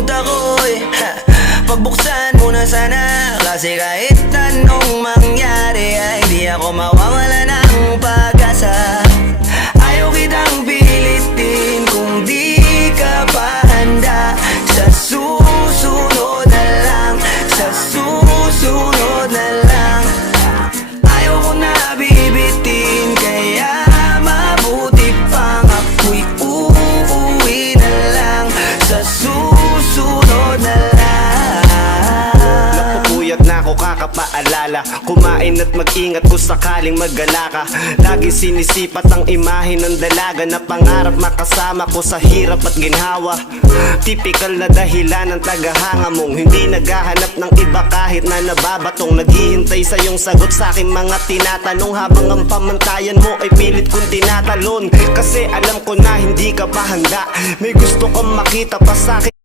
punta ko'y pagbuksan mo na sana. Kasi kahit anong mangyari ay di ako mawawala ng pag-asa. Ayaw kitang pilitin kung di ka pa handa. Sa susunod na lang, sa susunod na lang. Ayaw ko na bibitin, kaya mabuti pang ako'y uuwi na lang. Sa susunod na lang. Napupuyat na ako kakapaalala, kumain at mag-ingat kung sakaling maggala ka. Lagi sinisipat ang imahe ng dalaga na pangarap makasama ko sa hirap at ginhawa. Typical na dahilan ng tagahanga mong hindi naghahanap ng iba kahit na nababatong. Naghihintay sa iyong sagot sa aking mga tinatanong, habang ang pamantayan mo ay pilit kong tinatalon. Kasi alam ko na hindi ka pa handa, may gusto kang makita pa sa akin.